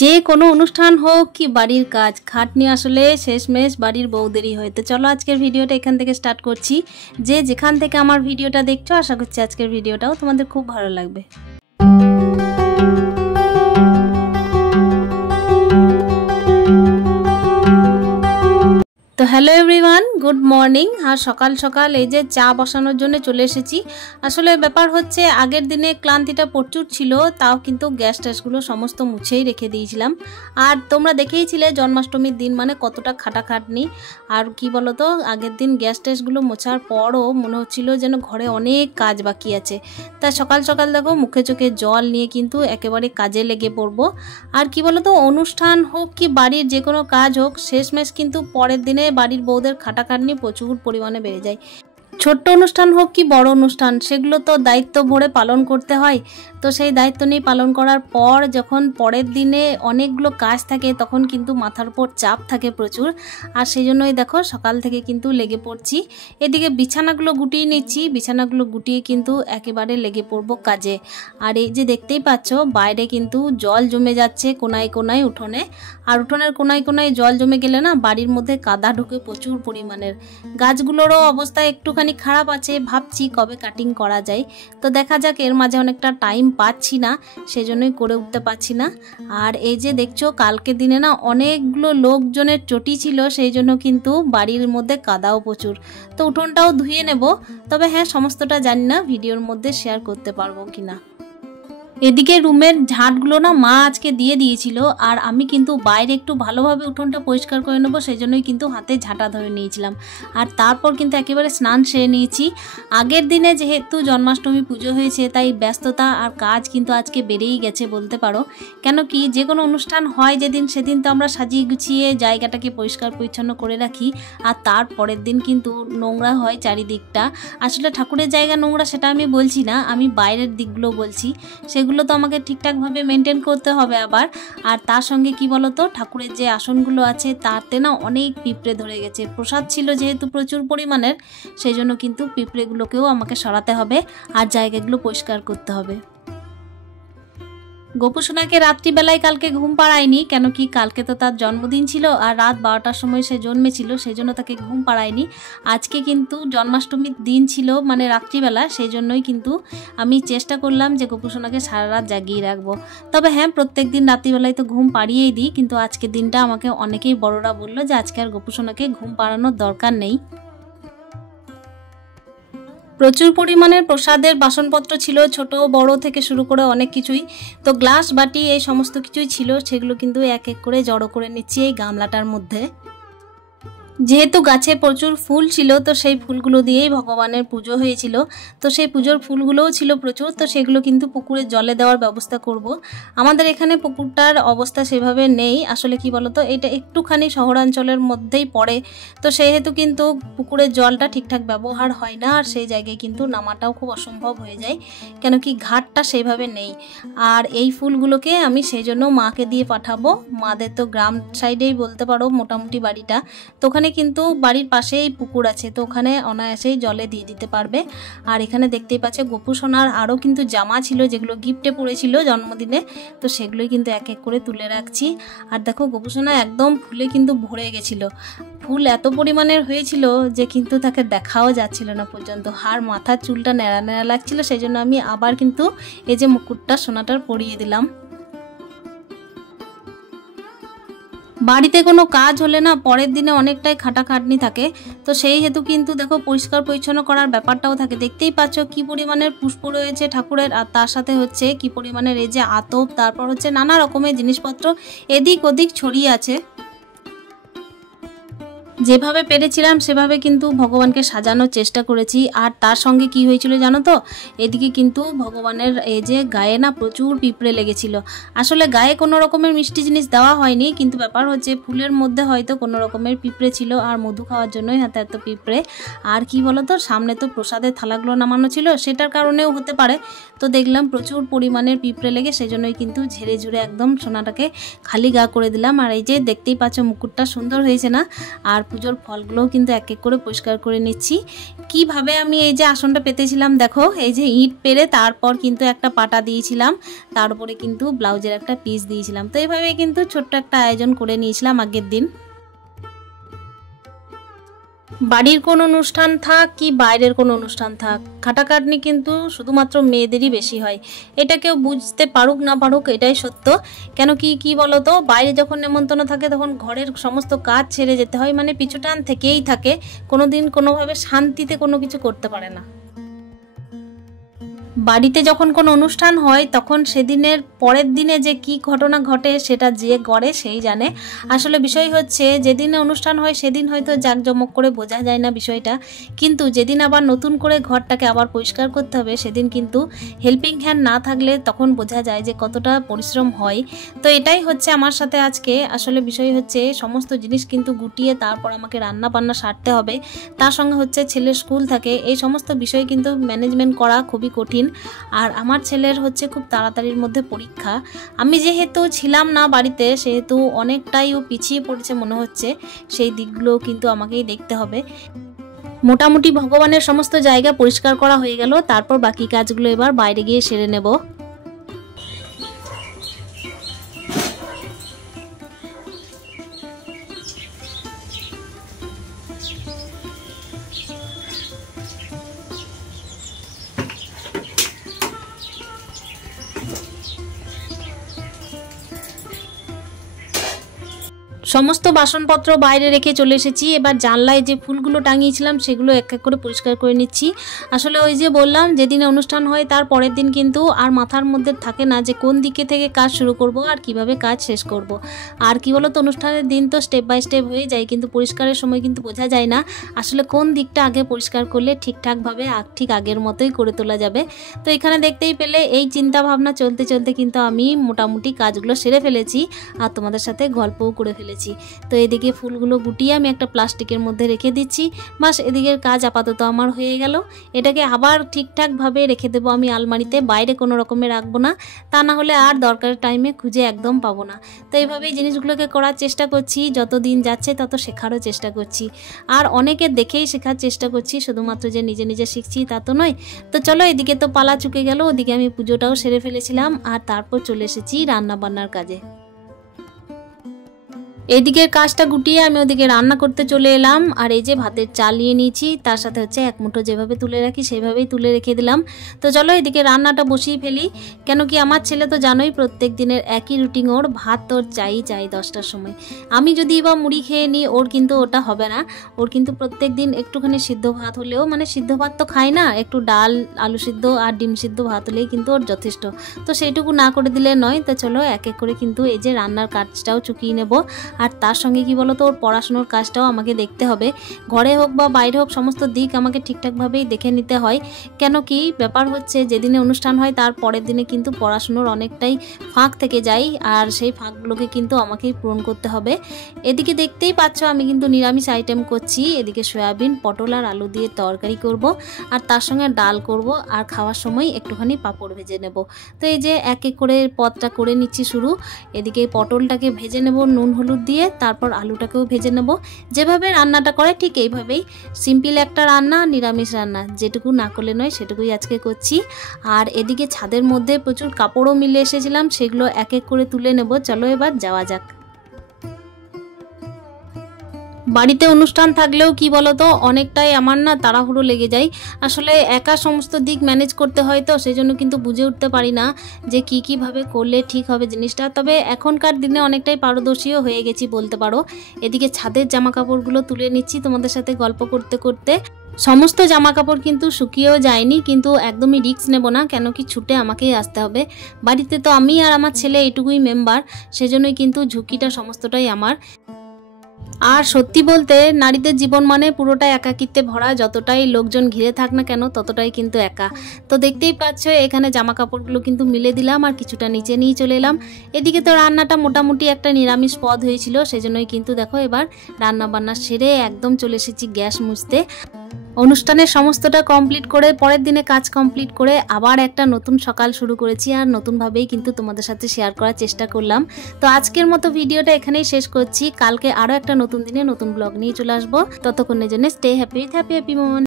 যে কোনো অনুষ্ঠান হোক কি বাড়ির কাজ, খাটনি আসলে শেষমেশ বাড়ির বউদেরই হয়। তো চলো আজকের ভিডিওটা এখান থেকে স্টার্ট করছি। যে যেখান থেকে আমার ভিডিওটা দেখছো, আশা করছি আজকের ভিডিওটাও তোমাদের খুব ভালো লাগবে। তো হ্যালো এভরিওয়ান, গুড মর্নিং। আর সকাল সকাল এই যে চা বসানোর জন্য চলে এসেছি। আসলে ব্যাপার হচ্ছে আগের দিনে ক্লান্তিটা প্রচুর ছিল, তাও কিন্তু গ্যাস ট্যাসগুলো সমস্ত মুছেই রেখে দিয়েছিলাম। আর তোমরা দেখেইছিলে জন্মাষ্টমীর দিন মানে কতটা খাটাখাটনি। আর কি বলতো, আগের দিন গ্যাস ট্যাসগুলো মোছার পরও মনে হচ্ছিল যেন ঘরে অনেক কাজ বাকি আছে। তাই সকাল সকাল দেখো মুখে চোখে জল নিয়ে কিন্তু একেবারে কাজে লেগে পড়বো। আর কি বলতো, অনুষ্ঠান হোক কি বাড়ির যে কোনো কাজ হোক, শেষমেশ কিন্তু পরের দিনে বাড়ির বউদের খাটাখাটনি প্রচুর পরিমাণে বেড়ে যায়। ছোট্ট অনুষ্ঠান হোক কি বড় অনুষ্ঠান, সেগুলো তো দায়িত্ব ভরে পালন করতে হয়। তো সেই দায়িত্ব নিয়ে পালন করার পর যখন পরের দিনে অনেকগুলো কাজ থাকে, তখন কিন্তু মাথার উপর চাপ থাকে প্রচুর। আর সেই জন্যই দেখো সকাল থেকে কিন্তু লেগে পড়ছি। এদিকে বিছানাগুলো গুটিয়ে নিচ্ছি, বিছানাগুলো গুটিয়ে কিন্তু একেবারে লেগে পড়বো কাজে। আর এই যে দেখতেই পাচ্ছ, বাইরে কিন্তু জল জমে যাচ্ছে কোনায় কোনায় উঠোনে। আর উঠোনের কোনায় কোনায় জল জমে গেলে না বাড়ির মধ্যে কাদা ঢুকে প্রচুর পরিমাণের। গাছগুলোরও অবস্থা একটুখানি খারাপ আছে, ভাবছি কবে কাটিং করা যায়। তো দেখা যাক, এর মাঝে অনেকটা টাইম পাচ্ছি না, সেজন্যই করে উঠতে পারছি না। আর এই যে দেখছো, কালকে দিনে না অনেকগুলো লোকজনের চটি ছিল, সেই জন্য কিন্তু বাড়ির মধ্যে কাদাও প্রচুর। তো উঠোনটাও ধুয়ে নেব, তবে হ্যাঁ সমস্তটা জানি না ভিডিওর মধ্যে শেয়ার করতে পারবো কিনা। এদিকে রুমের ঝাঁটগুলো না মা আজকে দিয়ে দিয়েছিল, আর আমি কিন্তু বাইরে একটু ভালোভাবে উঠোনটা পরিষ্কার করে নেবো, সেই জন্যই কিন্তু হাতে ঝাঁটা ধরে নিয়েছিলাম। আর তারপর কিন্তু একেবারে স্নান সেরে নিয়েছি। আগের দিনে যেহেতু জন্মাষ্টমী পুজো হয়েছে, তাই ব্যস্ততা আর কাজ কিন্তু আজকে বেড়েই গেছে বলতে পারো। কেন কি, যে কোনো অনুষ্ঠান হয় যেদিন, সেদিন তো আমরা সাজিয়ে গুছিয়ে জায়গাটাকে পরিষ্কার পরিচ্ছন্ন করে রাখি। আর তারপরের দিন কিন্তু নোংরা হয় চারিদিকটা। আসলে ঠাকুরের জায়গা নোংরা সেটা আমি বলছি না, আমি বাইরের দিকগুলো বলছি। সেগুলো তো আমাকে ঠিকঠাকভাবে মেনটেন করতে হবে আবার। আর তার সঙ্গে কি বলতো, ঠাকুরের যে আসনগুলো আছে তাতে না অনেক পিঁপড়ে ধরে গেছে। প্রসাদ ছিল যেহেতু প্রচুর পরিমাণের, সেই জন্য কিন্তু পিঁপড়েগুলোকেও আমাকে সরাতে হবে আর জায়গাগুলো পরিষ্কার করতে হবে। গোপুসোনাকে রাত্রিবেলায় কালকে ঘুম পাড়ায়নি, কেন কি কালকে তো তার জন্মদিন ছিল আর রাত 12টার সময় সে জন্মেছিল, সেই জন্য তাকে ঘুম পাড়ায়নি। আজকে কিন্তু জন্মাষ্টমীর দিন ছিল মানে রাত্রিবেলা, সেই জন্যই কিন্তু আমি চেষ্টা করলাম যে গোপুসোনাকে সারা রাত জাগিয়ে রাখবো। তবে হ্যাঁ, প্রত্যেক দিন রাত্রিবেলায় তো ঘুম পাড়িয়েই দিই, কিন্তু আজকের দিনটা আমাকে অনেকেই বড়রা বললো যে আজকে আর গোপুসোনাকে ঘুম পাড়ানোর দরকার নেই। প্রচুর পরিমাণের প্রসাদের বাসনপত্র ছিল, ছোট বড় থেকে শুরু করে অনেক কিছুই। তো গ্লাস বাটি এই সমস্ত কিছুই ছিল, সেগুলো কিন্তু এক এক করে জড়ো করে নিচ্ছি এই গামলাটার মধ্যে। যেহেতু গাছে প্রচুর ফুল ছিল, তো সেই ফুলগুলো দিয়েই ভগবানের পুজো হয়েছিল। তো সেই পুজোর ফুলগুলোও ছিল প্রচুর, তো সেগুলো কিন্তু পুকুরে জলে দেওয়ার ব্যবস্থা করব। আমাদের এখানে পুকুরটার অবস্থা সেভাবে নেই। আসলে কি বলতো, এটা একটুখানি শহরাঞ্চলের মধ্যেই পড়ে, তো সেহেতু কিন্তু পুকুরের জলটা ঠিকঠাক ব্যবহার হয় না। আর সেই জায়গায় কিন্তু নামাটাও খুব অসম্ভব হয়ে যায়, কেন কি ঘাটটা সেইভাবে নেই। আর এই ফুলগুলোকে আমি সেই জন্য মাকে দিয়ে পাঠাবো। মাদের তো গ্রাম সাইডেই বলতে পারো মোটামুটি বাড়িটা, তো ওখানে কিন্তু বাড়ির পাশেই পুকুর আছে, তো ওখানে অনায়াসেই জলে দিয়ে দিতে পারবে। আর এখানে দেখতেই পাচ্ছে গোপুসোনার আরও কিন্তু জামা ছিল, যেগুলো গিফটে পড়েছিল জন্মদিনে, তো সেগুলোই কিন্তু এক এক করে তুলে রাখছি। আর দেখো গোপুসোনা একদম ফুলে কিন্তু ভরে গেছিল। ফুল এত পরিমাণের হয়েছিল যে কিন্তু তাকে দেখাও যাচ্ছিল না পর্যন্ত। আর মাথার চুলটা ন্যাড়া ন্যাড়া লাগছিল, সেই জন্য আমি আবার কিন্তু এই যে মুকুটটা সোনাটার পরিয়ে দিলাম। বাড়িতে কোনো কাজ হলে না পরের দিনে অনেকটাই খাটাখাটনি থাকে, তো সেই হেতু কিন্তু দেখো পরিষ্কার পরিচ্ছন্ন করার ব্যাপারটাও থাকে। দেখতেই পাচ্ছ কি পরিমাণের পুষ্প রয়েছে ঠাকুরের, আর তার সাথে হচ্ছে কি পরিমাণের এই যে আতপ, তারপর হচ্ছে নানা রকমের জিনিসপত্র এদিক ওদিক ছড়িয়ে আছে। যেভাবে পেরেছিলাম সেভাবে কিন্তু ভগবানকে সাজানোর চেষ্টা করেছি। আর তার সঙ্গে কি হয়েছিল জানো তো, এদিকে কিন্তু ভগবানের এই যে গায়ে না প্রচুর পিঁপড়ে লেগেছিল। আসলে গায়ে কোনো রকমের মিষ্টি জিনিস দেওয়া হয়নি, কিন্তু ব্যাপার হচ্ছে ফুলের মধ্যে হয়তো কোনো রকমের পিঁপড়ে ছিল, আর মধু খাওয়ার জন্যই হাতে এত পিঁপড়ে। আর কি বলতো, সামনে তো প্রসাদের থালাগুলো নামানো ছিল, সেটার কারণেও হতে পারে। তো দেখলাম প্রচুর পরিমাণের পিঁপড়ে লেগে, সেজন্যই কিন্তু ঝেড়ে ঝুড়ে একদম সোনাটাকে খালি গা করে দিলাম। আর এই যে দেখতেই পাচ্ছ মুকুটটা সুন্দর হয়েছে না। আর পুজোর ফলগুলোও কিন্তু এক এক করে পরিষ্কার করে নিচ্ছি। কিভাবে আমি এই যে আসনটা পেতেছিলাম দেখো, এই যে ইট পেরে তারপর কিন্তু একটা পাটা দিয়েছিলাম, তার উপরে কিন্তু ব্লাউজের একটা পিস দিয়েছিলাম। তো এইভাবে কিন্তু ছোট্ট একটা আয়োজন করে নিয়েছিলাম আগের দিন। বাড়ির কোনো অনুষ্ঠান থাক কি বাইরের কোনো অনুষ্ঠান থাক, খাটাখাটনি কিন্তু শুধুমাত্র মেয়েদেরই বেশি হয়। এটা কেউ বুঝতে পারুক না পারুক, এটাই সত্য। কেন কি বলো তো, বাইরে যখন নেমন্তন্ন থাকে তখন ঘরের সমস্ত কাজ ছেড়ে যেতে হয়, মানে পিছুটান থেকেই থাকে, কোনো দিন কোনোভাবে শান্তিতে কোনো কিছু করতে পারে না। বাড়িতে যখন কোনো অনুষ্ঠান হয় তখন সেদিনের পরের দিনে যে কি ঘটনা ঘটে সেটা যে করে সেই জানে। আসলে বিষয় হচ্ছে যেদিনে অনুষ্ঠান হয় সেদিন হয়তো জাঁকজমক করে বোঝা যায় না বিষয়টা, কিন্তু যেদিন আবার নতুন করে ঘরটাকে আবার পরিষ্কার করতে হবে সেদিন কিন্তু হেল্পিং হ্যান্ড না থাকলে তখন বোঝা যায় যে কতটা পরিশ্রম হয়। তো এটাই হচ্ছে আমার সাথে আজকে। আসলে বিষয় হচ্ছে সমস্ত জিনিস কিন্তু গুটিয়ে তারপর আমাকে রান্না বান্না সারতে হবে, তার সঙ্গে হচ্ছে ছেলের স্কুল থাকে, এই সমস্ত বিষয় কিন্তু ম্যানেজমেন্ট করা খুবই কঠিন। আর আমার ছেলের হচ্ছে খুব তাড়াতাড়ির মধ্যে পরীক্ষা। আমি যেহেতু ছিলাম না বাড়িতে সেহেতু অনেকটাই ও পিছিয়ে পড়েছে মনে হচ্ছে, সেই দিকগুলো কিন্তু আমাকেই দেখতে হবে। মোটামুটি ভগবানের সমস্ত জায়গা পরিষ্কার করা হয়ে গেল, তারপর বাকি কাজগুলো এবার বাইরে গিয়ে সেরে নেব। সমস্ত বাসনপত্র বাইরে রেখে চলে এসেছি। এবার জানলায় যে ফুলগুলো টাঙিয়েছিলাম সেগুলো এক এক করে পরিষ্কার করে নিচ্ছি। আসলে ওই যে বললাম যেদিনে অনুষ্ঠান হয় তার পরের দিন কিন্তু আর মাথার মধ্যে থাকে না যে কোন দিকে থেকে কাজ শুরু করব আর কিভাবে কাজ শেষ করব। আর কি বলো তো, অনুষ্ঠানের দিন তো স্টেপ বাই স্টেপ হয়ে যায়, কিন্তু পরিষ্কারের সময় কিন্তু বোঝা যায় না আসলে কোন দিকটা আগে পরিষ্কার করলে ঠিকঠাকভাবে ঠিক আগের মতোই করে তোলা যাবে। তো এখানে দেখতেই পেলে এই চিন্তা ভাবনা চলতে চলতে কিন্তু আমি মোটামুটি কাজগুলো সেরে ফেলেছি আর তোমাদের সাথে গল্পও করে ফেলেছি। তো এদিকে ফুলগুলো গুটিয়ে আমি একটা প্লাস্টিকের মধ্যে রেখে দিচ্ছি। বাস এদিকের কাজ আপাতত আমার হয়ে গেল। এটাকে আবার ঠিকঠাকভাবে রেখে দেবো আমি আলমারিতে, বাইরে কোনো রকমে রাখবো না, তা না হলে আর দরকারের টাইমে খুঁজে একদম পাবো না। তো এইভাবেই জিনিসগুলোকে করার চেষ্টা করছি, যত দিন যাচ্ছে তত শেখারও চেষ্টা করছি। আর অনেকে দেখেই শেখার চেষ্টা করছি, শুধুমাত্র যে নিজে নিজে শিখছি তা তো নয়। তো চলো, এদিকে তো পালা চুকে গেল, ওদিকে আমি পুজোটাও সেরে ফেলেছিলাম আর তারপর চলে এসেছি রান্না বান্নার কাজে। এদিকের কাজটা গুটিয়ে আমি ওদিকে রান্না করতে চলে এলাম। আর এই যে ভাতের চাল নিয়ে নিয়েছি, তার সাথে হচ্ছে এক মুঠো যেভাবে তুলে রাখি সেভাবেই তুলে রেখে দিলাম। তো চলো এদিকে রান্নাটা বসিয়ে ফেলি। কেন কি আমার ছেলে তো জানোই প্রত্যেক দিনের একই রুটিন, ওর ভাত তোর চাই 10টার সময়। আমি যদি বা মুড়ি খেয়ে নিই ওর কিন্তু ওটা হবে না, ওর কিন্তু প্রত্যেক দিন একটুখানি সিদ্ধ ভাত হলেও, মানে সিদ্ধ ভাত তো খায় না, একটু ডাল আলু সিদ্ধ আর ডিম সিদ্ধ ভাত হলেই কিন্তু ওর যথেষ্ট। তো সেইটুকু না করে দিলে নয়। তো চলো এক এক করে কিন্তু এই যে রান্নার কাজটাও চুকিয়ে নেব। আর তার সঙ্গে কি বলো তো, ওর পড়াশোনার কাজটাও আমাকে দেখতে হবে। ঘরে হোক বা বাইরে হোক সমস্ত দিক আমাকে ঠিকঠাকভাবেই দেখে নিতে হয়। কেন কি ব্যাপার হচ্ছে, যেদিনে অনুষ্ঠান হয় তার পরের দিনে কিন্তু পড়াশোনার অনেকটাই ফাঁক থেকে যায়, আর সেই ফাঁকগুলোকে কিন্তু আমাকেই পূরণ করতে হবে। এদিকে দেখতেই পাচ্ছ আমি কিন্তু নিরামিষ আইটেম করছি। এদিকে সয়াবিন পটল আর আলু দিয়ে তরকারি করব, আর তার সঙ্গে ডাল করব, আর খাওয়ার সময় একটুখানি পাঁপড় ভেজে নেব। তো এই যে এক এক করে পদটা করে নিচ্ছি শুরু। এদিকে পটলটাকে ভেজে নেব নুন হলুদ দিয়ে, তারপর আলুটাকেও ভেজে নেব। যেভাবে রান্নাটা করে ঠিক এইভাবেই সিম্পল একটা রান্না, নিরামিষ রান্না, যেটুকু না করলে নয় সেটুকুই আজকে করছি। আর এদিকে ছাদের মধ্যে প্রচুর কাপড়ও মিলে এসেছিলাম, সেগুলো এক এক করে তুলে নেব। চলো এবার যাওয়া যাক। বাড়িতে অনুষ্ঠান থাকলেও কি বলতো, অনেকটাই আমার না তাড়াহুড়ো লেগে যায়। আসলে একা সমস্ত দিক ম্যানেজ করতে হয়, তো সেই জন্য কিন্তু বুঝে উঠতে পারি না যে কীভাবে করলে ঠিক হবে জিনিসটা। তবে এখনকার দিনে অনেকটাই পারদর্শীও হয়ে গেছি বলতে পারো। এদিকে ছাদের জামা কাপড়গুলো তুলে নিচ্ছি তোমাদের সাথে গল্প করতে করতে। সমস্ত জামা কাপড় কিন্তু শুকিয়েও যায়নি, কিন্তু একদমই রিস্ক নেব না, কেন কি ছুটে আমাকেই আসতে হবে। বাড়িতে তো আমি আর আমার ছেলে এইটুকুই মেম্বার, সেজন্যই কিন্তু ঝুঁকিটা সমস্তটাই আমার। আর সত্যি বলতে নারীদের জীবন মানে পুরোটাই একাকিত্বে ভরা, যতটাই লোকজন ঘিরে থাক না কেন ততটাই কিন্তু একা। তো দেখতেই পাচ্ছ এখানে জামা কাপড়গুলো কিন্তু মিলে দিলাম আর কিছুটা নিচে নিয়ে চলে এলাম। এদিকে তো রান্নাটা মোটামুটি একটা নিরামিষ পদ হয়েছিল, সেজন্যই কিন্তু দেখো এবার রান্না বান্না সেরে একদম চলে এসেছি গ্যাস মুছতে। অনুষ্ঠানের সমস্তটা কমপ্লিট করে পরের দিনে কাজ কমপ্লিট করে আবার একটা নতুন সকাল শুরু করেছি, আর নতুনভাবেই কিন্তু তোমাদের সাথে শেয়ার করার চেষ্টা করলাম। তো আজকের মতো ভিডিওটা এখানেই শেষ করছি। কালকে আরও একটা নতুন দিনে নতুন ব্লগ নিয়ে চলে আসবো। ততক্ষণের জন্য stay happy with happy moment.